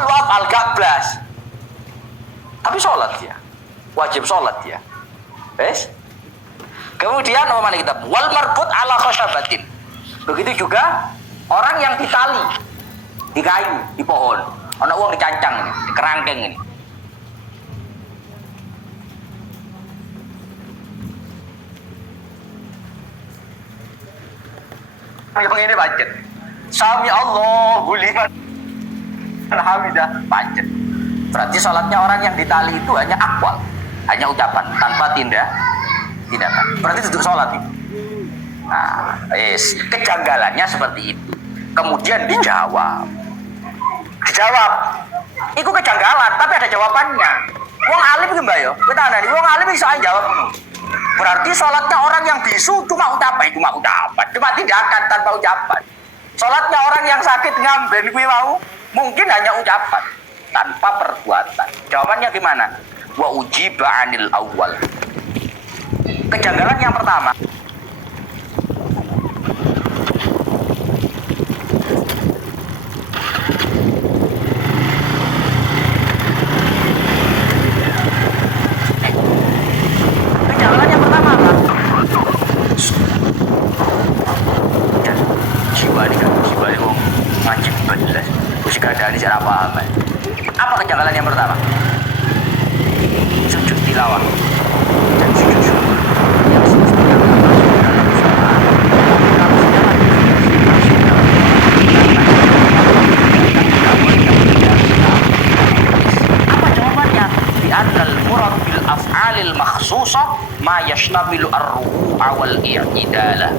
aqwal wa af'al gak blas. Tapi sholat dia. Wajib sholat dia. Wes. Kemudian apa mana kita? Wal marbut ala khasyabatin. Begitu juga orang yang ditali di kayu, di pohon. Ana wong dicancang ini, di kerangkeng ini. Yang ini pacet. Sami Allahu liman hamidah pacet. Berarti sholatnya orang yang ditali itu hanya akwal, hanya ucapan tanpa tindakan. Berarti duduk sholat itu. Nah, kejanggalannya seperti itu. Kemudian dijawab. Itu kejanggalan, tapi ada jawabannya. Wong alim ki mbak yo. Kita nani, wong alim bisa jawab. Berarti sholatnya orang yang bisu cuma ucapan, cuma tindakan tanpa ucapan. Sholatnya orang yang sakit ngamben kuwi mau mungkin hanya ucapan tanpa perbuatan. Jawabannya gimana? Wa ujiba 'anil awwal. Kejanggalan yang pertama. Apa kejanggalan yang pertama? Sujud tilawah dan sujud syukur yang semestinya apa jawabannya? Di annal murad bil af'alil makhsusah ma yashtamilu ar-ruku'a wal i'tidalah.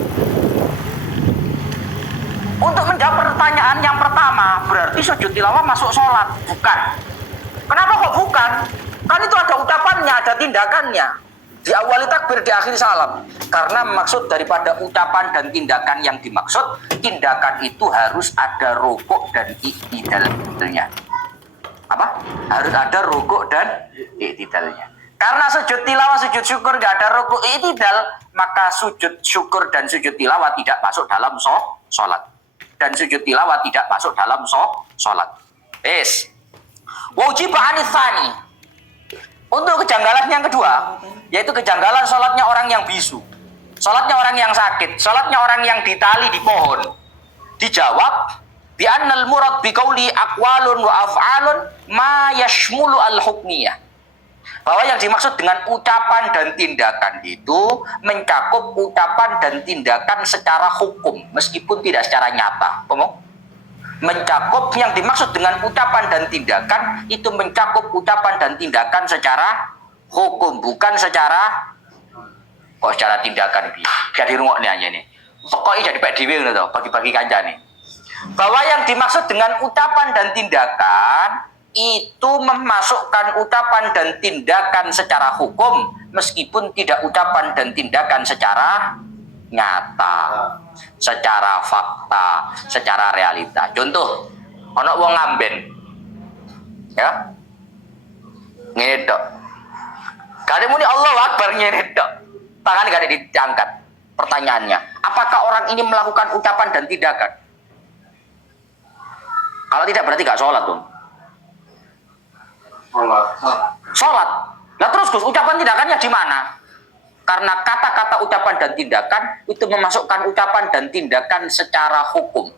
Untuk menjawab pertanyaan yang pertama, berarti sujud tilawah masuk sholat? Bukan. Kenapa kok bukan? Kan itu ada ucapannya, ada tindakannya. Di awal takbir, di akhir salam. Karena maksud daripada ucapan dan tindakan yang dimaksud, tindakan itu harus ada rukuk dan i'tidalnya. Apa? Harus ada rukuk dan i'tidalnya. Karena sujud tilawah, sujud syukur nggak ada rukuk i'tidal, maka sujud syukur dan sujud tilawah tidak masuk dalam sholat. Dan sujud tilawah tidak masuk dalam sholat. Wajib anitsani. Untuk kejanggalan yang kedua, yaitu kejanggalan sholatnya orang yang bisu, sholatnya orang yang sakit, sholatnya orang yang ditali di pohon. Dijawab bi annal murad bi qauli aqwalun wa af'alun ma yashmulu al-hukmiyah. Bahwa yang dimaksud dengan ucapan dan tindakan itu mencakup ucapan dan tindakan secara hukum meskipun tidak secara nyata. Mencakup yang dimaksud dengan ucapan dan tindakan itu mencakup ucapan dan tindakan secara hukum, bukan secara tindakan. Jadi rungokne aja nih. Pokoknya jadi Pak Dewi ngono to, bagi-bagi kancane. Bahwa yang dimaksud dengan ucapan dan tindakan itu memasukkan ucapan dan tindakan secara hukum meskipun tidak ucapan dan tindakan secara nyata, secara fakta, secara realita. Contoh, ana wong ngamben. Ya. Ngene tok. Kali muni Allahu Akbar ngene tok. Tangan gak diangkat. Pertanyaannya, apakah orang ini melakukan ucapan dan tindakan? Kalau tidak berarti gak sholat tuh. Sholat. Nah terus Gus, ucapan tindakannya di mana? Karena kata-kata ucapan dan tindakan itu memasukkan ucapan dan tindakan secara hukum.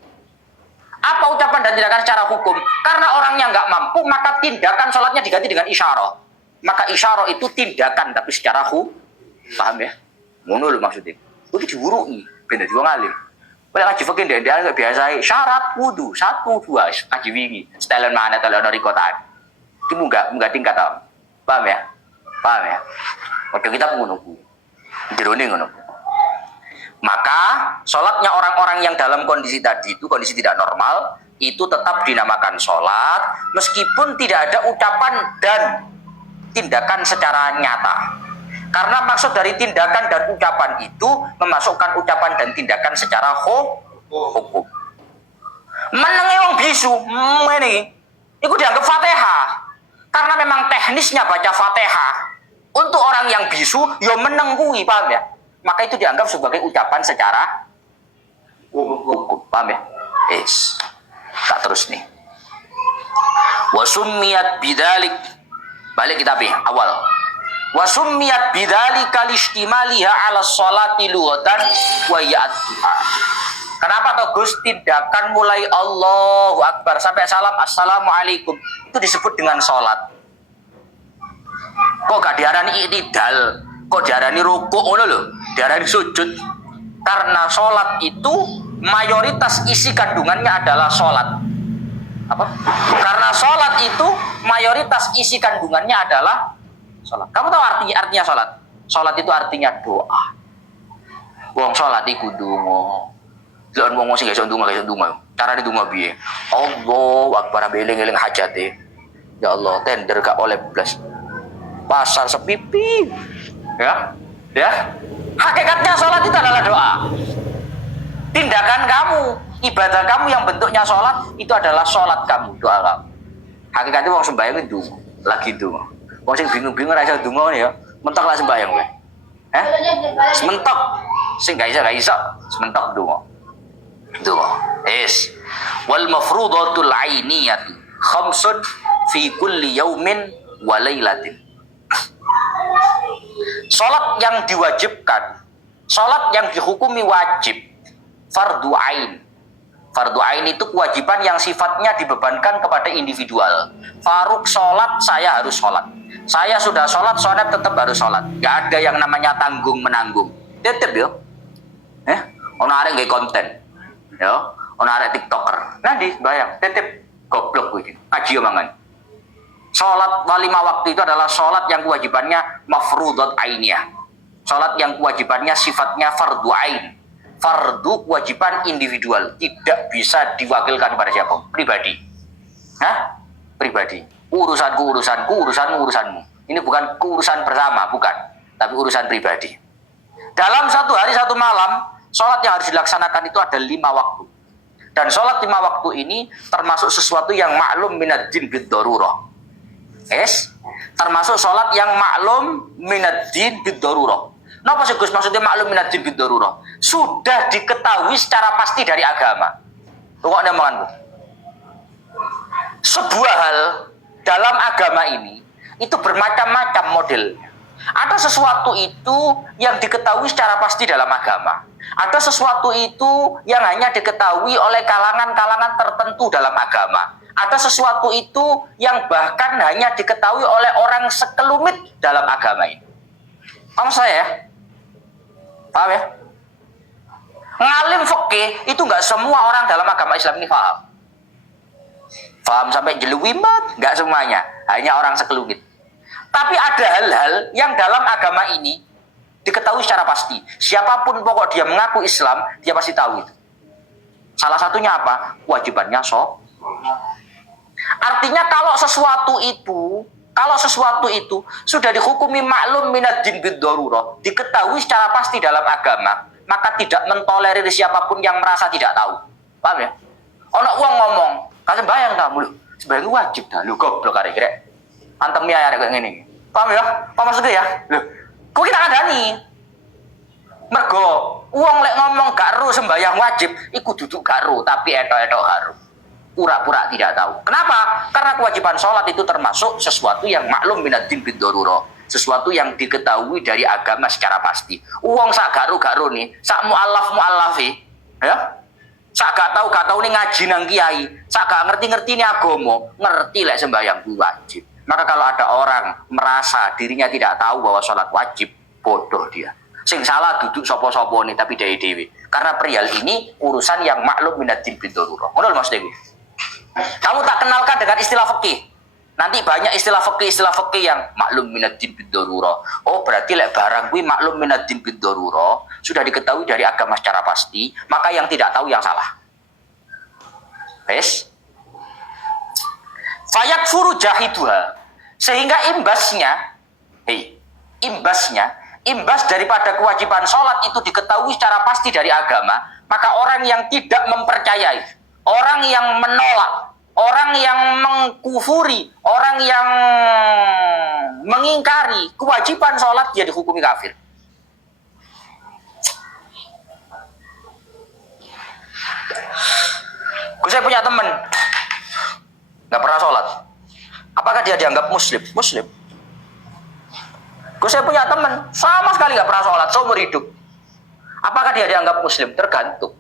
Apa ucapan dan tindakan secara hukum? Karena orangnya nggak mampu, maka tindakan sholatnya diganti dengan isyarah. Maka isyarah itu tindakan tapi secara hukum. Paham ya? Ngono lho maksudnya. Itu diwurui, bener juga ngalim. Boleh ngaji fikih dia nggak biasa syarat wudu 1 2 ngaji wingi. Setelan mana kalau dari kota. Itu enggak tingkat tau. Paham ya? Paham ya? Waktu kita menunggu. Jerone ngono. Maka sholatnya orang-orang yang dalam kondisi tadi itu kondisi tidak normal itu tetap dinamakan sholat meskipun tidak ada ucapan dan tindakan secara nyata. Karena maksud dari tindakan dan ucapan itu memasukkan ucapan dan tindakan secara hukum. Menenge wong bisu, ini dianggap Fatihah. Karena memang teknisnya baca Fatihah untuk orang yang bisu, ya menenggui, paham ya? Maka itu dianggap sebagai ucapan secara hukum, paham ya? Tak terus nih. Wa summiyat bidzalik, balik kitab awal. Wa summiyat bidzalika listimaliha 'ala sholati lughatan wa ya'tuha. Kenapa toh Gus tindakan mulai Allahu Akbar sampai salam assalamualaikum itu disebut dengan sholat? Kok gak diarani i'tidal? Kok diarani rukuk ngono lho? Diarani sujud. Karena sholat itu mayoritas isi kandungannya adalah sholat. Apa? Karena sholat itu mayoritas isi kandungannya adalah sholat. Kamu tahu artinya sholat? Sholat itu artinya doa. Wong sholat iku ndonga. Lan wong sing iso ndonga carane ndonga piye? Allahu Akbar eling-eling hajate. Ya Allah, tender gak oleh blas. Pasar sepipi. Ya. Hakikatnya sholat itu adalah doa. Tindakan kamu, ibadah kamu yang bentuknya sholat itu adalah sholat kamu, doa kamu. Hakikatnya wong sembahyang itu lagi ndonga. Wong sing bingung-bingung ora iso ndonga ya, mentok lah sembahyang kowe. Sementok. Sing gak iso, sementok ndonga. Wal mafrudatul ainiyatu khamsun fi kulli yaumin wa lailatin. Salat yang diwajibkan, salat yang dihukumi wajib, fardu ain. Fardu ain itu kewajiban yang sifatnya dibebankan kepada individual. Faruk salat, saya harus salat. Saya sudah salat tetap harus salat. Gak ada yang namanya tanggung menanggung. Tetep yo. Ono arek nggih konten. Yo, ono arek TikToker. Nanti bayang, tetep goblok kuwi. Kaji mangan. Salat lima waktu itu adalah salat yang kewajibannya mafruḍat ainiyah. Salat yang kewajibannya sifatnya fardu ain. Fardu kewajiban individual, tidak bisa diwakilkan kepada siapa? Pribadi. Pribadi. Urusanku, urusanmu. Ini bukan urusan bersama, bukan. Tapi urusan pribadi. Dalam satu hari, satu malam, sholat yang harus dilaksanakan itu ada 5 waktu. Dan sholat 5 waktu ini termasuk sesuatu yang maklum minad-din bid-darurah. Termasuk sholat yang maklum minad-din bid-darurah. Napa sih Gus maksudnya maklum minad-din bid-darurah? Sudah diketahui secara pasti dari agama. Tunggu nemonganku. Sebuah hal dalam agama ini itu bermacam-macam modelnya. Ada sesuatu itu yang diketahui secara pasti dalam agama. Ada sesuatu itu yang hanya diketahui oleh kalangan-kalangan tertentu dalam agama. Ada sesuatu itu yang bahkan hanya diketahui oleh orang sekelumit dalam agama ini. Paham saya ya? Paham ya? Ngalim fikih itu nggak semua orang dalam agama Islam ini paham. Paham sampai jeluwimat? Nggak semuanya. Hanya orang sekelumit. Tapi ada hal-hal yang dalam agama ini diketahui secara pasti. Siapapun pokok dia mengaku Islam, dia pasti tahu itu. Salah satunya apa? Kewajibannya sholat. Artinya kalau sesuatu itu sudah dihukumi maklum minad-din bid-darurah, diketahui secara pasti dalam agama, maka tidak mentolerir siapapun yang merasa tidak tahu. Paham ya? Ono wong ngomong, kasih bayang kamu lho, sebenarnya wajib dah lho goblok arek rek. Antemnya arek kayak ngene. Paham ya? Apa maksudnya ya? Lho, kok kita kandani? Mergo wong lek ngomong gak ro sembahyang wajib, iku duduk gak ro, tapi etok-etok gak ro. Pura-pura tidak tahu. Kenapa? Karena kewajiban sholat itu termasuk sesuatu yang maklum minad-din bid-darurah. Sesuatu yang diketahui dari agama secara pasti. Uang sak garu-garu nih, sak mu'allaf-mu'allafi, ya? Sak gak tahu nih ngaji nang kiai, sak gak ngerti-ngerti nih agomo, ngerti lek sembahyang itu wajib. Maka kalau ada orang merasa dirinya tidak tahu bahwa sholat wajib, bodoh dia. Sing salah duduk sopo-sopo nih tapi dewi-dewi. Karena perihal ini urusan yang maklum minad-din bid-darurah. Ngono lho Mas Dewi. Kamu tak kenalkan dengan istilah fikih. Nanti banyak istilah fikih yang maklum minad-din bid-darurah. Oh, berarti lek barang kuwi maklum minad-din bid-darurah sudah diketahui dari agama secara pasti, maka yang tidak tahu yang salah. Wes. Fayakfuru jahiduha. Sehingga imbas daripada kewajiban sholat itu diketahui secara pasti dari agama, maka orang yang tidak mempercayai, orang yang menolak, orang yang mengkufuri, orang yang mengingkari kewajiban sholat, dia dihukumi kafir. Saya punya teman nggak pernah sholat, Apakah dia dianggap muslim? Muslim. Saya punya teman sama sekali nggak pernah sholat seumur hidup. Apakah dia dianggap muslim? Tergantung.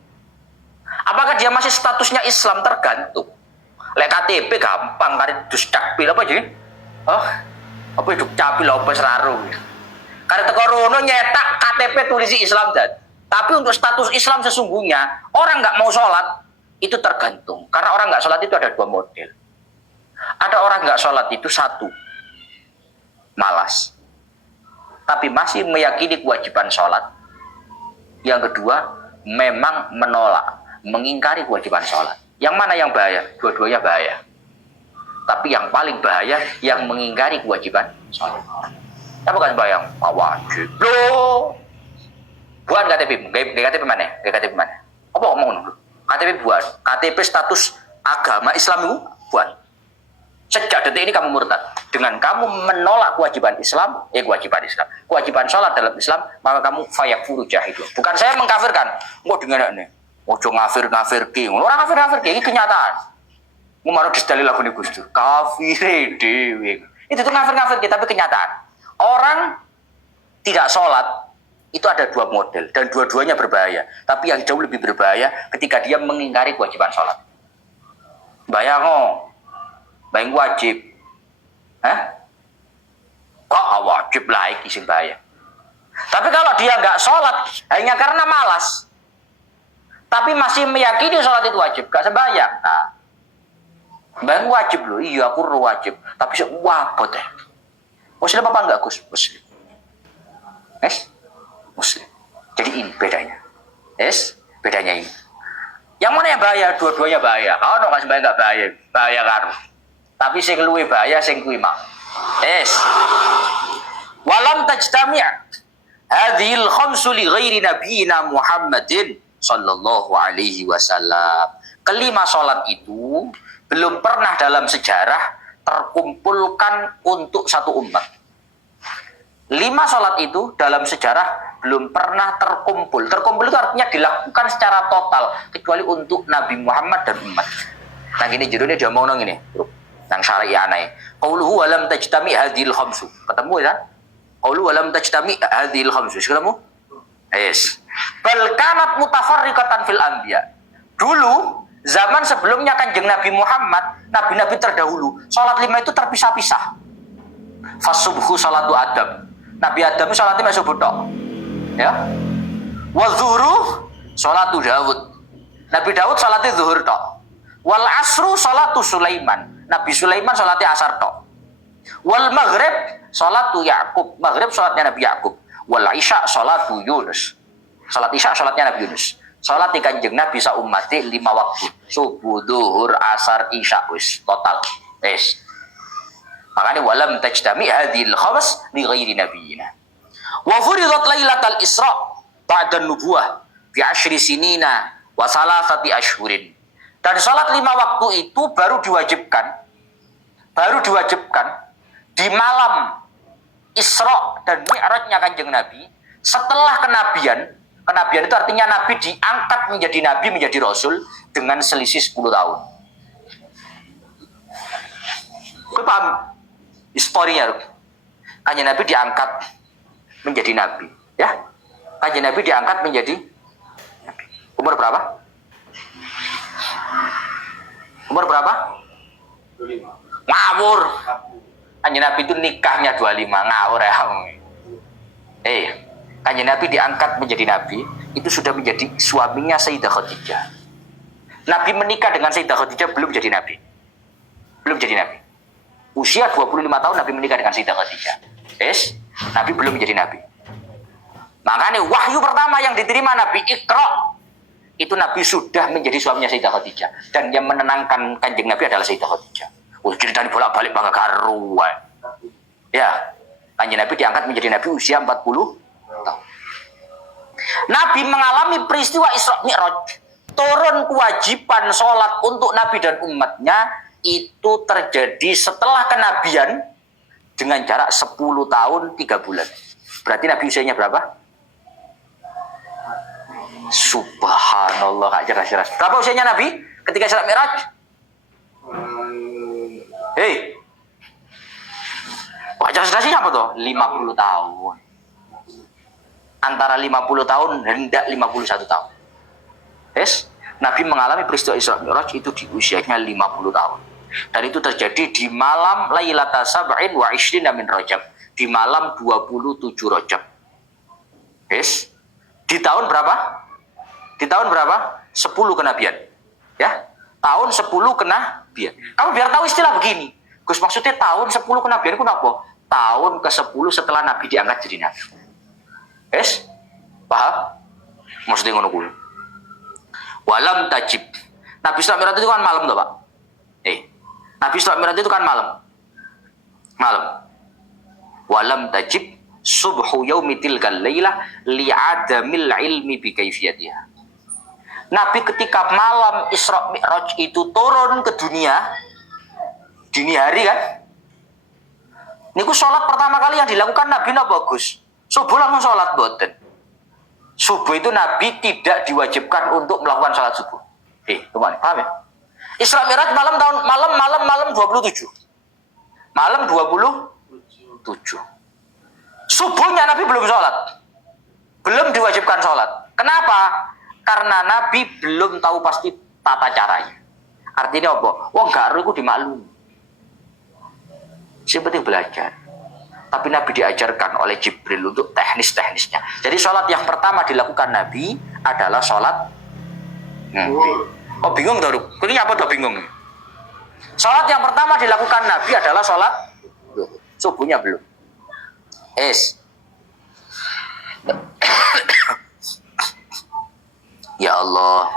Apakah dia masih statusnya Islam? Tergantung. Lek KTP gampang kari dus capil apa jadi? Oh, apa itu capil apa seraru? Karena teko rono nyetak KTP tulisi Islam dan. Tapi untuk status Islam sesungguhnya orang nggak mau sholat itu tergantung. Karena orang nggak sholat itu ada dua model. Ada orang nggak sholat itu satu, malas. Tapi masih meyakini kewajiban sholat. Yang kedua, memang menolak, mengingkari kewajiban sholat. Yang mana yang bahaya? Dua-duanya bahaya. Tapi yang paling bahaya, yang mengingkari kewajiban sholat. Apa kan bayang? Wajib. Loh. Buat KTP, KTP mana? KTP mana? Apa ngomong dulu? KTP buat. KTP status agama Islam itu buat. Sejak detik ini kamu murtad. Dengan kamu menolak kewajiban Islam, kewajiban sholat dalam Islam, maka kamu fayakfuru jahidun. Bukan saya mengkafirkan. Mau dengan ini, mau ngafir ki. Orang ngafir ki, ini kenyataan. Mau maruh disdalil lagu nih Gustu. Kafir dewi. Itu tuh ngafir ki, tapi kenyataan. Orang tidak sholat itu ada dua model dan dua-duanya berbahaya. Tapi yang jauh lebih berbahaya ketika dia mengingkari kewajiban sholat. Bayang wajib. Kok wajib lah iki sing bahaya. Tapi kalau dia nggak sholat hanya karena malas, tapi masih meyakini sholat itu wajib, gak sembahyang. Nah, bayang wajib loh, iya aku wajib, tapi wabot ya. Muslim apa enggak Gus? Muslim. Muslim. Jadi ini bedanya. Bedanya ini. Yang mana yang bahaya? Dua-duanya bahaya. Kalau nggak sembahyang nggak bahaya, bahaya karo. Tapi sing luwih bahaya sing kuwi mak. Walam tajtami' hadhil khamsu li ghairi nabiyina Muhammadin sallallahu alaihi wasallam. Kelima salat itu belum pernah dalam sejarah terkumpulkan untuk satu umat. 5 salat itu dalam sejarah belum pernah terkumpul. Terkumpul itu artinya dilakukan secara total kecuali untuk Nabi Muhammad dan umat. Nah gini judulnya dia mau nang ini, bro. Nang syariah aneh. Qauluhu walam tajtami hadhil khamsu. Ketemu ya? Qauluhu walam tajtami hadhil khamsu. Ketemu? Bal kanat mutafarriqatan fil anbiya. Dulu zaman sebelumnya Kanjeng Nabi Muhammad, nabi-nabi terdahulu, salat 5 itu terpisah-pisah. Fasubhu salatu Adam. Nabi Adam itu salatnya masuk subuh tok. Ya. Wa zuhru salatu Daud. Nabi Daud salatnya zuhur tok. Wal asru salatu Sulaiman. Nabi Sulaiman salatnya asar tok. Wal maghrib salatu Yakub. Maghrib salatnya Nabi Yakub. Wal isya salatu Yunus. Salat isya salatnya Nabi Yunus. Salat di Kanjeng Nabi sa ummati 5 waktu. Subuh, zuhur, asar, isya wis total. Makanya walam tajtami hadhil khams li ghairi nabiyina. Wa furidat lailatal Isra ba'da nubuwah fi 10 sinina wa salasati ashhurin. Dan salat 5 waktu itu baru diwajibkan di malam Isra dan Mi'rajnya Kanjeng Nabi setelah kenabian. Kenabian itu artinya Nabi diangkat menjadi Nabi, menjadi Rasul dengan selisih 10 tahun. Kau paham historinya? Kanjeng Nabi diangkat menjadi Nabi. Ya, Kanjeng Nabi diangkat menjadi Nabi. Umur berapa? Umur berapa? 25. Ngawur. Kanjeng Nabi itu nikahnya 25, ngawur ya. Kanjeng Nabi diangkat menjadi Nabi, itu sudah menjadi suaminya Sayyidah Khadijah. Nabi menikah dengan Sayyidah Khadijah belum jadi Nabi. Belum jadi Nabi. Usia 25 tahun Nabi menikah dengan Sayyidah Khadijah. Nabi belum menjadi Nabi. Makanya wahyu pertama yang diterima Nabi Iqra, itu Nabi sudah menjadi suaminya Sayyidah Khadijah. Dan yang menenangkan Kanjeng Nabi adalah Sayyidah Khadijah. Ceritanya bolak-balik bangga karuan. Ya, Kanjeng Nabi diangkat menjadi Nabi usia 40 tahun. Nabi mengalami peristiwa Isra Mi'raj. Turun kewajiban sholat untuk Nabi dan umatnya itu terjadi setelah kenabian dengan jarak 10 tahun 3 bulan. Berarti Nabi usianya berapa? Subhanallah, gak jelas-jelas. Berapa usianya Nabi ketika Isra Mi'raj? Cerdas apa tuh? 50 tahun. Antara 50 tahun hendak 51 tahun. Yes? Nabi mengalami peristiwa Isra Mi'raj itu di usianya 50 tahun. Dan itu terjadi di malam Lailata Sab'in wa Ishrina min Rajab. Di malam 27 Rajab. Yes? Di tahun berapa? Di tahun berapa? 10 kenabian. Ya? Tahun 10 kenabian. Kamu biar tahu istilah begini. Gus, maksudnya tahun 10 kenabian itu apa? Tahun ke-10 setelah Nabi diangkat jadi Nabi. Yes? Paham? Maksudnya ngono kuwi. Walam tajib. Nabi Isra Mi'raj itu kan malam toh, Pak? Nabi Isra Mi'raj itu kan malam. Malam. Walam tajib subhu yaumi tilkal lailah li'adamil ilmi bi kaifiyatiha. Nabi ketika malam Isra Mi'raj itu turun ke dunia dini hari kan? Niku sholat pertama kali yang dilakukan Nabi napa, Gus? Subuh langsung sholat boten. Subuh itu Nabi tidak diwajibkan untuk melakukan sholat subuh. Teman, paham ya? Isra Mi'raj malam 27. Malam 27. Subuhnya Nabi belum sholat. Belum diwajibkan sholat. Kenapa? Karena Nabi belum tahu pasti tata caranya. Artinya apa? Wong gak itu dimaklumi. Yang penting belajar. Tapi Nabi diajarkan oleh Jibril untuk teknis-teknisnya. Jadi sholat yang pertama dilakukan Nabi adalah sholat. Oh bingung tuh, ini apa tuh bingung? Sholat yang pertama dilakukan Nabi adalah sholat subuhnya belum. Ya Allah.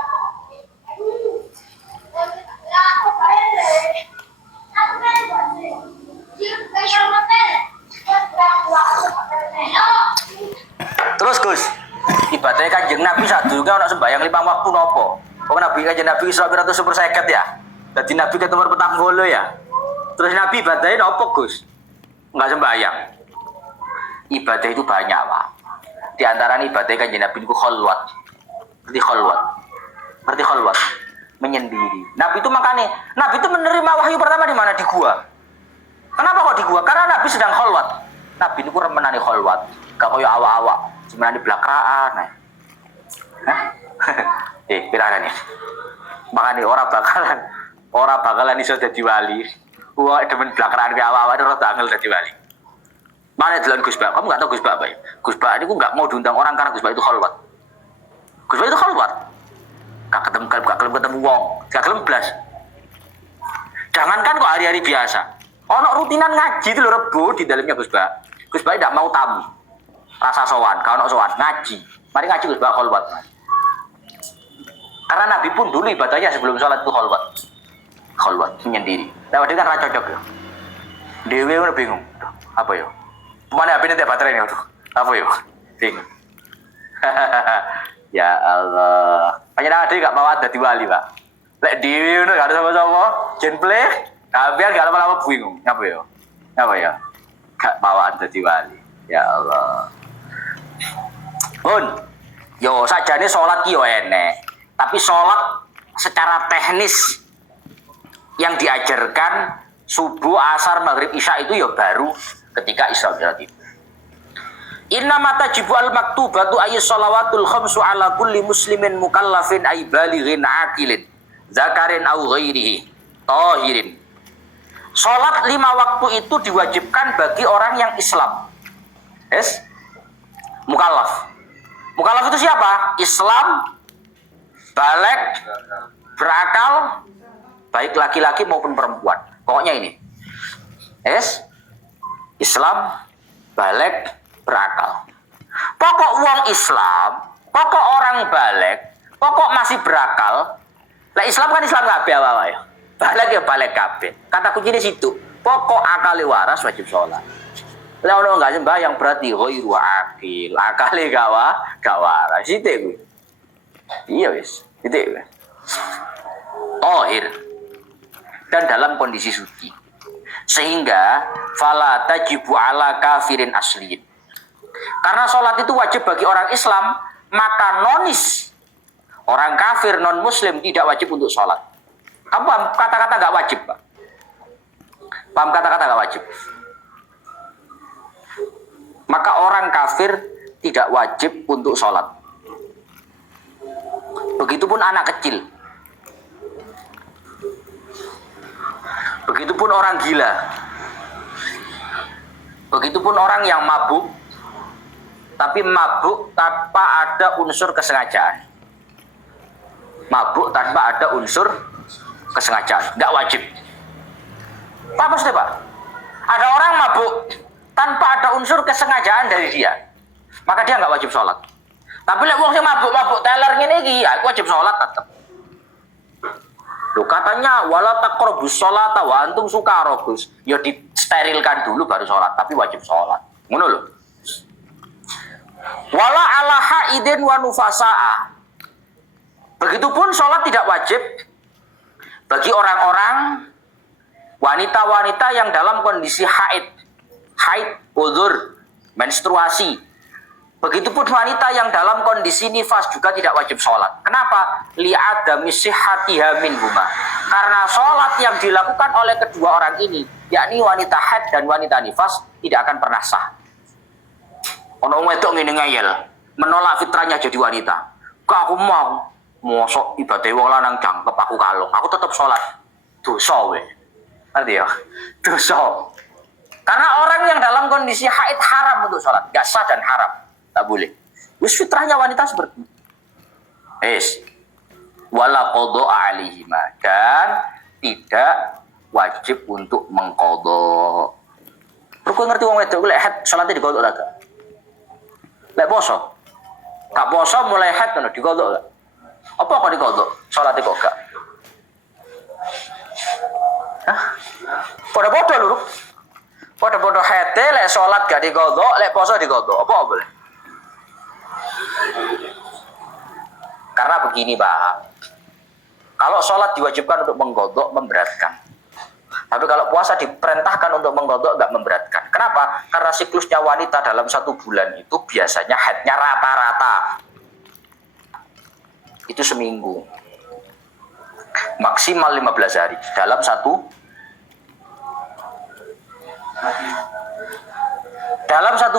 Terus Gus, ibadahnya Kanjeng Nabi satu kan orang sembahyang 5 waktu nopo. Kok Nabi Kanjeng Nabi Isra Mi'raj super seket ya. Jadi Nabi ketemu petang golo ya. Terus Nabi ibadahnya nopo Gus? Enggak sembahyang. Ibadah itu banyak Pak. Di antara ibadah Kanjeng Nabi itu kholwat. Berarti kholwat. Berarti kholwat. Menyendiri. Nabi itu makanya Nabi itu menerima wahyu pertama di mana? Di gua. Kenapa kok di gua? Karena Nabi sedang kholwat. Nabi itu remenani kholwat. Gak kaya awak-awak. Sebenarnya belakraan. Pirana nih. Makanya orang bakalan iso dadi wali. Wah, demen belakraan ke awak-awak itu rada angel dadi wali. Mana jalan Gus Ba? Kamu gak tahu Gus Ba apa ya? Gus Ba ini aku gak mau diundang orang karena Gus Ba itu kholwat. Gus Ba itu kholwat. Gak ketemu wong, gak kelem blas. Jangankan kok hari-hari biasa. Ono rutinan ngaji itu lho Rebo di dalamnya Gus Ba. Gus Ba tidak mau tamu. Rasa sowan, kalau ono sowan ngaji. Mari ngaji Gus Ba kholwat. Karena Nabi pun dulu ibadahnya sebelum sholat itu kholwat. Kholwat menyendiri. Lewat dia kan ra cocok ya. Dewe udah bingung. Apa ya? Mana HP nanti baterai nih? Apa ya? Bingung. Ya Allah. Hanya ada gak mau ada di wali Pak. Lek Dewi udah gak ada sama-sama. Jen play. Biar gak lama-lama bingung. Apa ya? Apa ya? Gak mau ada di wali. Ya Allah. Bun. Yo sajane sholat ki yo enek. Tapi sholat secara teknis yang diajarkan subuh, asar, maghrib, isya itu ya baru ketika Isra Mi'raj itu. Inna mata jibu al maktubatu ayyus shalawatul khamsu ala kulli muslimin mukallafin ay balighin aqilin zakarin au ghairihi tahirin. Salat 5 waktu itu diwajibkan bagi orang yang Islam. Yes? Mukallaf. Mukallaf itu siapa? Islam, baligh, berakal, baik laki-laki maupun perempuan. Pokoknya ini. Yes? Islam, baligh, berakal. Pokok uang Islam, pokok orang baligh, pokok masih berakal. Lah Islam kan Islam kabeh apa ya. Baligh ya baligh kabeh. Kata kuncinya situ. Pokok akal waras wajib sholat. Lah ono enggak sembahyang berarti ghairu akil. Akale gak waras. Sithik kuwi. Iya wis, sithik. Tahir. Dan dalam kondisi suci. Sehingga fala tajibu ala kafirin asliin. Karena sholat itu wajib bagi orang Islam, maka nonis orang kafir non muslim tidak wajib untuk sholat. Kamu paham kata-kata gak wajib Pak? Paham kata-kata gak wajib? maka orang kafir tidak wajib untuk sholat. Begitupun anak kecil. Begitupun orang gila. Begitupun orang yang mabuk, tapi mabuk tanpa ada unsur kesengajaan. Mabuk tanpa ada unsur kesengajaan, nggak wajib. Apa maksudnya Pak? Ada orang mabuk tanpa ada unsur kesengajaan dari dia, maka dia nggak wajib sholat. Tapi lek wong sing mabuk teler ngene iki, ya wajib sholat tetap. Loh katanya wala taqrabus sholata wa antum sukara, Gus. Ya disterilkan dulu baru sholat, tapi wajib sholat. Ngono lho. Wala ala haidin wa nufasaa. Begitupun sholat tidak wajib bagi orang-orang wanita-wanita yang dalam kondisi haid, udzur, menstruasi. Begitupun wanita yang dalam kondisi nifas juga tidak wajib sholat. Kenapa? Li'adami sihhatiha minhuma. Karena sholat yang dilakukan oleh kedua orang ini, yakni wanita haid dan wanita nifas, tidak akan pernah sah. Ono wedok ngene ngeyel, menolak fitrahnya jadi wanita. Kak aku mau mosok ibadah wong lanang jangkep aku kalung, aku tetap sholat. Dosa we. Ngerti ya? Dosa. Karena orang yang dalam kondisi haid haram untuk sholat, gak sah dan haram. Tak boleh. Wis fitrahnya wanita seperti itu. Wala qadha alaihima, dan tidak wajib untuk mengqadha. Perlu ngerti wong wedok lek haid salate diqadha ta gak? Lek poso. Gak poso mulai haid ngono diqadha gak? Apa kok diqadha? Salate kok gak? Hah? Padha-padha lho. Padha-padha haid lek salat gak diqadha, lek poso diqadha. Apa boleh? Karena begini Pak, kalau sholat diwajibkan untuk menggodok memberatkan, tapi kalau puasa diperintahkan untuk menggodok nggak memberatkan. Kenapa? Karena siklusnya wanita dalam 1 bulan itu biasanya haidnya rata-rata itu seminggu, maksimal 15 hari dalam 1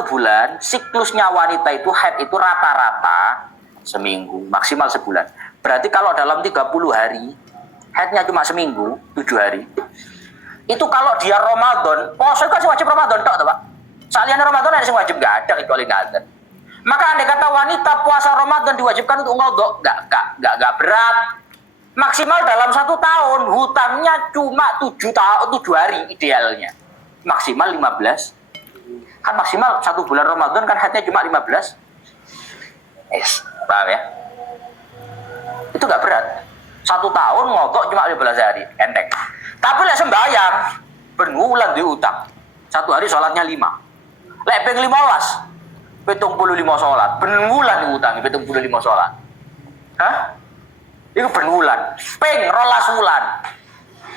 bulan. Siklusnya wanita itu haid itu rata-rata seminggu, maksimal sebulan. Berarti kalau dalam 30 hari haidnya cuma seminggu, 7 hari. Itu kalau dia Ramadan, puasa itu kan wajib Ramadan tok, Pak. Saliyane Ramadan ada yang wajib, enggak ada kecuali nazar. Maka andai kata wanita puasa Ramadan diwajibkan untuk ngodok, enggak berat. Maksimal dalam 1 tahun hutangnya cuma 7 hari idealnya. Maksimal 15. Kan maksimal 1 bulan Ramadan kan haidnya cuma 15. Paham ya? Itu gak berat. 1 tahun ngodok cuma 15 hari, enteng. Tapi lek sembahyang ben wulan diutang. 1 hari sholatnya 5. Lek ping 15 75 sholat, ben wulan diutangi 75 sholat. Hah? Itu ben wulan. Ping 12 wulan.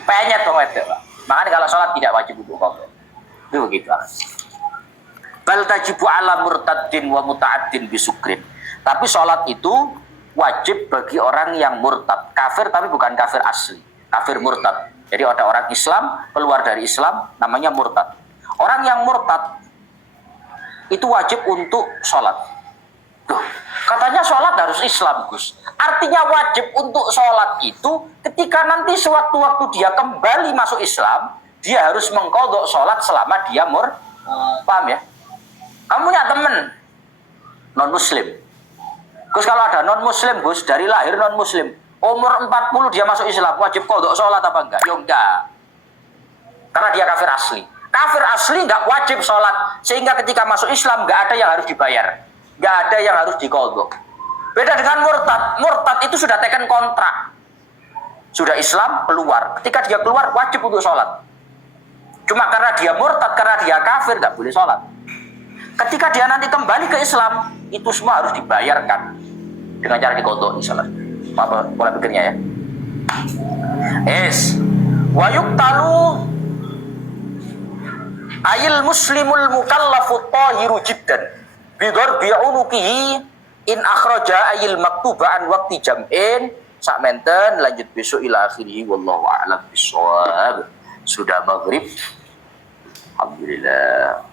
Penyet to wedok, Pak. Makanya kalau sholat tidak wajib untuk qadha. Itu begitu. Bal tajibu ala murtaddin wa muta'addin bisukrin. Tapi sholat itu wajib bagi orang yang murtad. Kafir tapi bukan kafir asli. Kafir murtad. Jadi ada orang Islam, keluar dari Islam, namanya murtad. Orang yang murtad itu wajib untuk sholat. Tuh, katanya sholat harus Islam, Gus. Artinya wajib untuk sholat itu ketika nanti sewaktu-waktu dia kembali masuk Islam, dia harus mengqadha sholat selama dia paham ya? Kamu punya temen non-muslim. Gus kalau ada non-muslim, Gus, dari lahir non-muslim, umur 40 dia masuk Islam, wajib qadha sholat apa enggak? Ya enggak. Karena dia kafir asli. Kafir asli enggak wajib sholat, sehingga ketika masuk Islam enggak ada yang harus dibayar, enggak ada yang harus diqadha. Beda dengan murtad. Murtad itu sudah teken kontrak. Sudah Islam, keluar. Ketika dia keluar, wajib untuk sholat. Cuma karena dia murtad, karena dia kafir, enggak boleh sholat. Ketika dia nanti kembali ke Islam, itu semua harus dibayarkan dengan cara diqadha salat. Apa pola pikirnya ya? Wa yuqtalu ayil muslimul mukallafu tahiru jiddan bidarbi unuqihi in akhraja ayil maktuba an waqti jam'in sak menten lanjut besok ila akhirih wallahu a'lam bissawab. Sudah maghrib. Alhamdulillah.